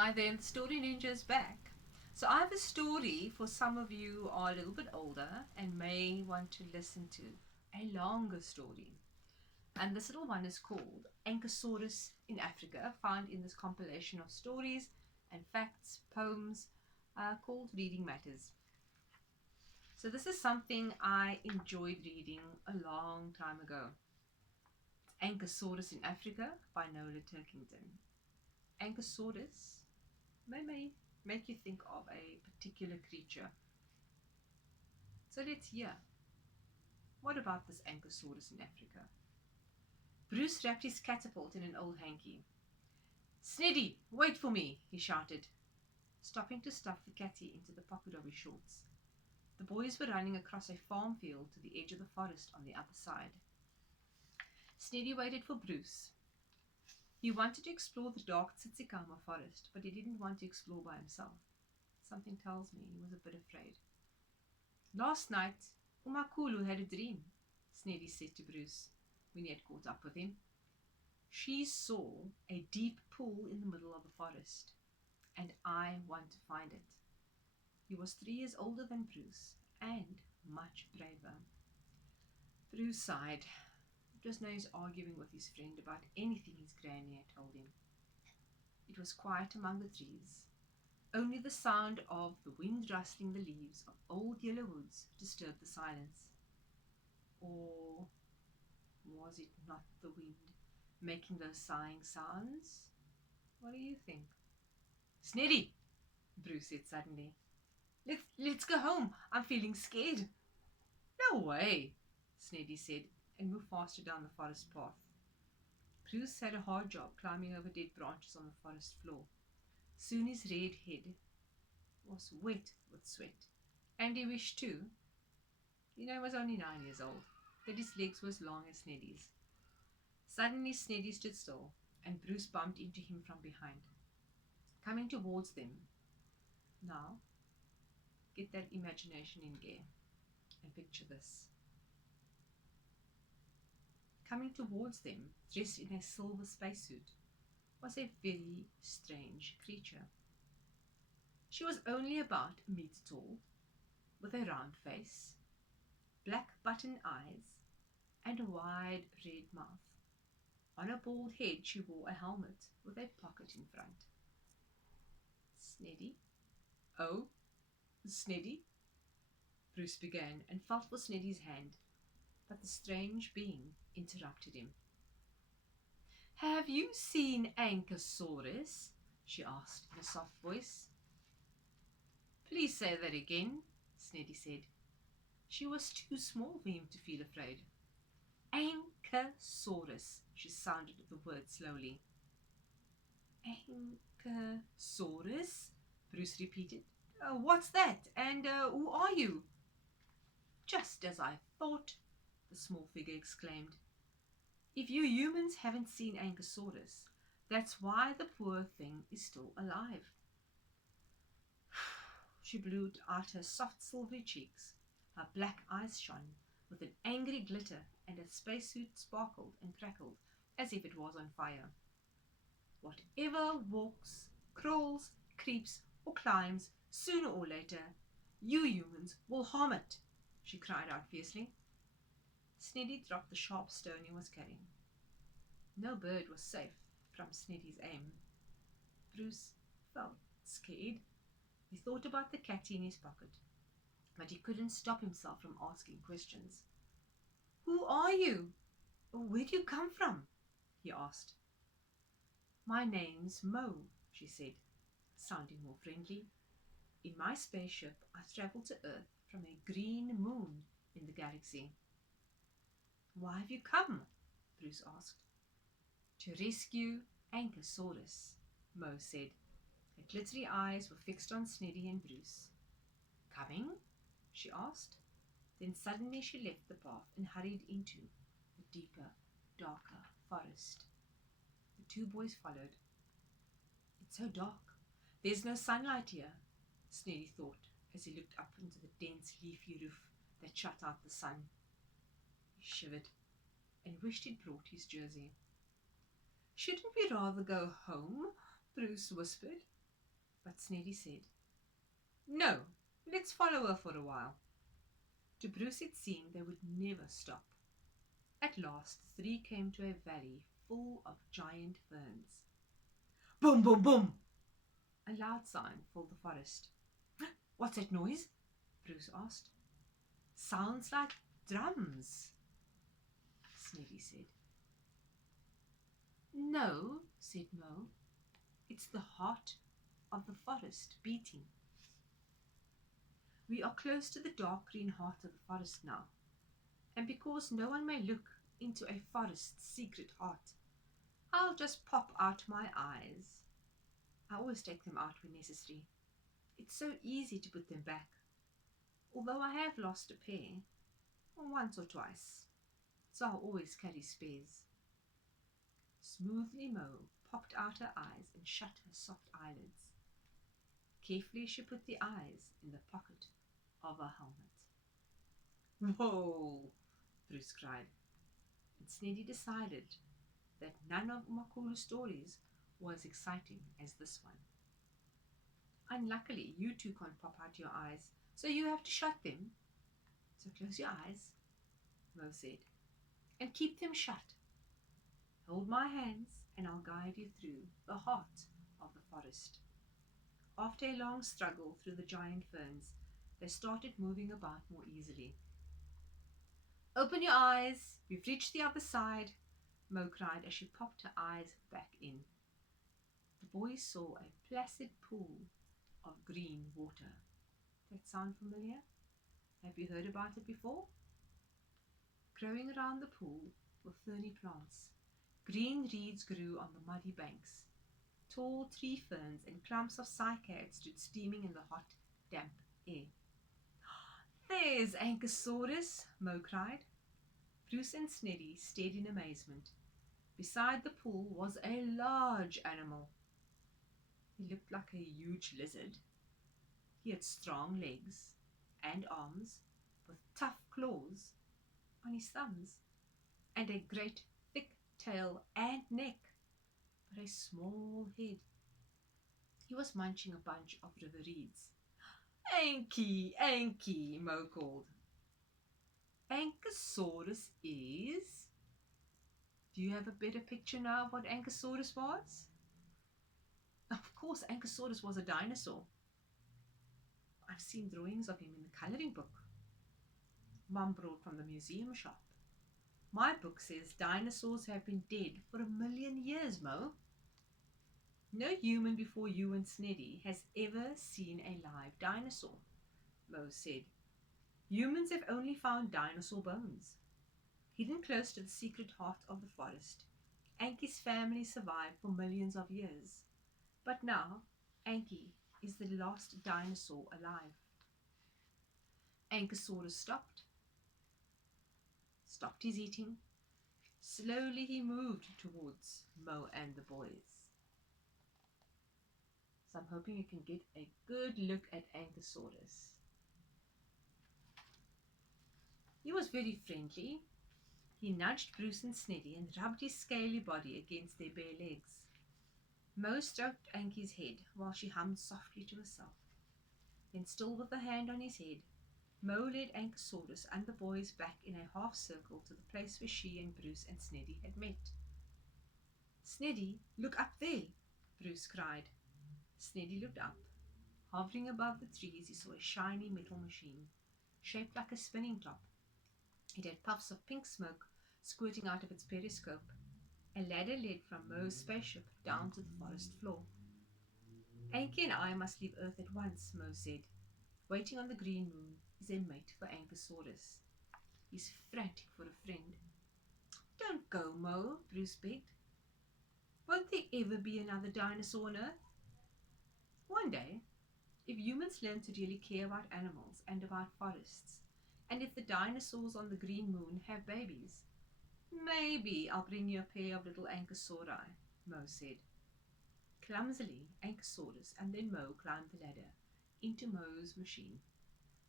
Hi there, the Story Ninja's back. So I have a story for some of you who are a little bit older and may want to listen to a longer story. And this little one is called Ankisaurus in Africa, found in this compilation of stories and facts, poems called Reading Matters. So this is something I enjoyed reading a long time ago. Ankisaurus in Africa by Nola Turkington. Ankisaurus may make you think of a particular creature. So let's hear. What about this Ankisaurus in Africa? Bruce wrapped his catapult in an old hanky. Sneddy, wait for me, he shouted, stopping to stuff the catty into the pocket of his shorts. The boys were running across a farm field to the edge of the forest on the other side. Sneddy waited for Bruce. He wanted to explore the dark Tsitsikamma forest, but he didn't want to explore by himself. Something tells me he was a bit afraid. Last night, Umakulu had a dream, Sneddy said to Bruce when he had caught up with him. She saw a deep pool in the middle of the forest, and I want to find it. He was 3 years older than Bruce and much braver. Bruce sighed. It was no use arguing with his friend about anything his granny had told him. It was quiet among the trees. Only the sound of the wind rustling the leaves of old yellow woods disturbed the silence. Or was it not the wind making those sighing sounds? What do you think? Sneddy, Bruce said suddenly. Let's go home. I'm feeling scared. No way, Sneddy said, and moved faster down the forest path. Bruce had a hard job climbing over dead branches on the forest floor. Soon his red head was wet with sweat, and he wished too, he was only 9 years old, that his legs were as long as Sneddy's. Suddenly Sneddy stood still, and Bruce bumped into him from behind, coming towards them. Now, get that imagination in gear, and picture this. Coming towards them, dressed in a silver spacesuit, was a very strange creature. She was only about a meter tall, with a round face, black button eyes, and a wide red mouth. On her bald head she wore a helmet with a pocket in front. Sneddy? Oh, Sneddy? Bruce began and felt for Sneddy's hand, but the strange being interrupted him. Have you seen Ankisaurus? She asked in a soft voice. Please say that again, Sneddy said. She was too small for him to feel afraid. Ankisaurus, she sounded the word slowly. Ankisaurus, Bruce repeated. What's that? And who are you? Just as I thought, the small figure exclaimed. If you humans haven't seen Ankisaurus, that's why the poor thing is still alive. She blew out her soft silvery cheeks. Her black eyes shone with an angry glitter, and her spacesuit sparkled and crackled as if it was on fire. Whatever walks, crawls, creeps, or climbs, sooner or later, you humans will harm it, she cried out fiercely. Sneddy dropped the sharp stone he was carrying. No bird was safe from Sneddy's aim. Bruce felt scared. He thought about the catty in his pocket, but he couldn't stop himself from asking questions. Who are you? Where do you come from? He asked. My name's Mo, she said, sounding more friendly. In my spaceship, I travel to Earth from a green moon in the galaxy. Why have you come? Bruce asked. To rescue Ankisaurus, Mo said. Her glittery eyes were fixed on Sneddy and Bruce. Coming? She asked. Then suddenly she left the path and hurried into the deeper, darker forest. The two boys followed. It's so dark. There's no sunlight here, Sneddy thought as he looked up into the dense leafy roof that shut out the sun. He shivered and wished he'd brought his jersey. Shouldn't we rather go home? Bruce whispered. But Sneddy said, "No, let's follow her for a while." To Bruce it seemed they would never stop. At last the three came to a valley full of giant ferns. Boom, boom, boom! A loud sound filled the forest. "What's that noise?" Bruce asked. "Sounds like drums," Sneddy said. "No," said Mo. "It's the heart of the forest beating." We are close to the dark green heart of the forest now, and because no one may look into a forest's secret heart, I'll just pop out my eyes. I always take them out when necessary. It's so easy to put them back, although I have lost a pair, once or twice, so I'll always carry spares. Smoothly Mo popped out her eyes and shut her soft eyelids. Carefully she put the eyes in the pocket of her helmet. "Whoa!" Bruce cried, and Sneddy decided that none of Makulu's stories were as exciting as this one. "Unluckily, you two can't pop out your eyes, so you have to shut them. So close your eyes," Mo said, "and keep them shut. Hold my hands, and I'll guide you through the heart of the forest." After a long struggle through the giant ferns, they started moving about more easily. "Open your eyes, we've reached the other side," Mo cried as she popped her eyes back in. The boys saw a placid pool of green water. That sound familiar? Have you heard about it before? Growing around the pool were ferny plants. Green reeds grew on the muddy banks. Tall tree ferns and clumps of cycads stood steaming in the hot, damp air. "There's Ankisaurus!" Mo cried. Bruce and Sneddy stared in amazement. Beside the pool was a large animal. He looked like a huge lizard. He had strong legs and arms with tough claws on his thumbs, and a great thick tail and neck, but a small head. He was munching a bunch of river reeds. "Anki, Anki," Mo called. "Ankisaurus is..." Do you have a better picture now of what Ankisaurus was? Of course, Ankisaurus was a dinosaur. I've seen drawings of him in the colouring book Mum brought from the museum shop. My book says dinosaurs have been dead for 1,000,000 years, Mo. No human before you and Sneddy has ever seen a live dinosaur, Mo said. Humans have only found dinosaur bones. Hidden close to the secret heart of the forest, Anki's family survived for millions of years. But now, Anki is the last dinosaur alive. Ankisaurus stopped his eating. Slowly he moved towards Mo and the boys. So I'm hoping you can get a good look at Ankisaurus. He was very friendly. He nudged Bruce and Sneddy and rubbed his scaly body against their bare legs. Mo stroked Anki's head while she hummed softly to herself. Then, still with a hand on his head, Mo led Ankisaurus and the boys back in a half circle to the place where she and Bruce and Sneddy had met. "Sneddy, look up there," Bruce cried. Sneddy looked up. Hovering above the trees, he saw a shiny metal machine, shaped like a spinning top. It had puffs of pink smoke squirting out of its periscope. A ladder led from Mo's spaceship down to the forest floor. "Anki and I must leave Earth at once," Mo said. "Waiting on the green moon is a mate for Ankisaurus. He's frantic for a friend." "Don't go, Mo," Bruce begged. "Won't there ever be another dinosaur on Earth?" "One day, if humans learn to really care about animals and about forests, and if the dinosaurs on the green moon have babies, maybe I'll bring you a pair of little Ankisauri," Mo said. Clumsily, Ankisaurus and then Mo climbed the ladder into Mo's machine.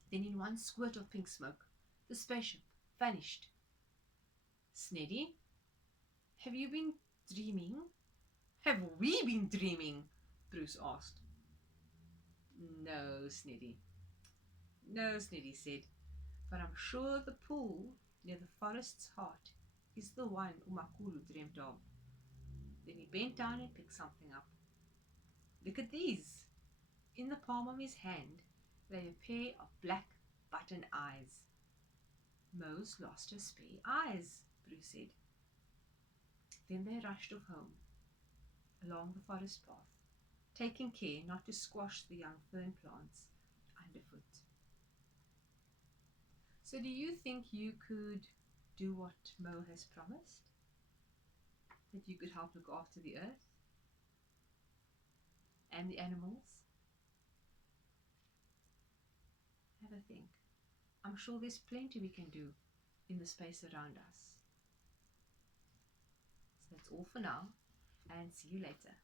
Then, in one squirt of pink smoke, the spaceship vanished. "Sneddy, have you been dreaming?" "Have we been dreaming?" Bruce asked. No, Sniddy. No, Sniddy said, but I'm sure the pool near the forest's heart is the one Umakulu dreamt of. Then he bent down and picked something up. Look at these. In the palm of his hand lay a pair of black button eyes. Mo's lost her spare eyes, Bruce said. Then they rushed off home, along the forest path, taking care not to squash the young fern plants underfoot. So do you think you could do what Mo has promised? That you could help look after the earth and the animals? Have a think. I'm sure there's plenty we can do in the space around us. So that's all for now, and see you later.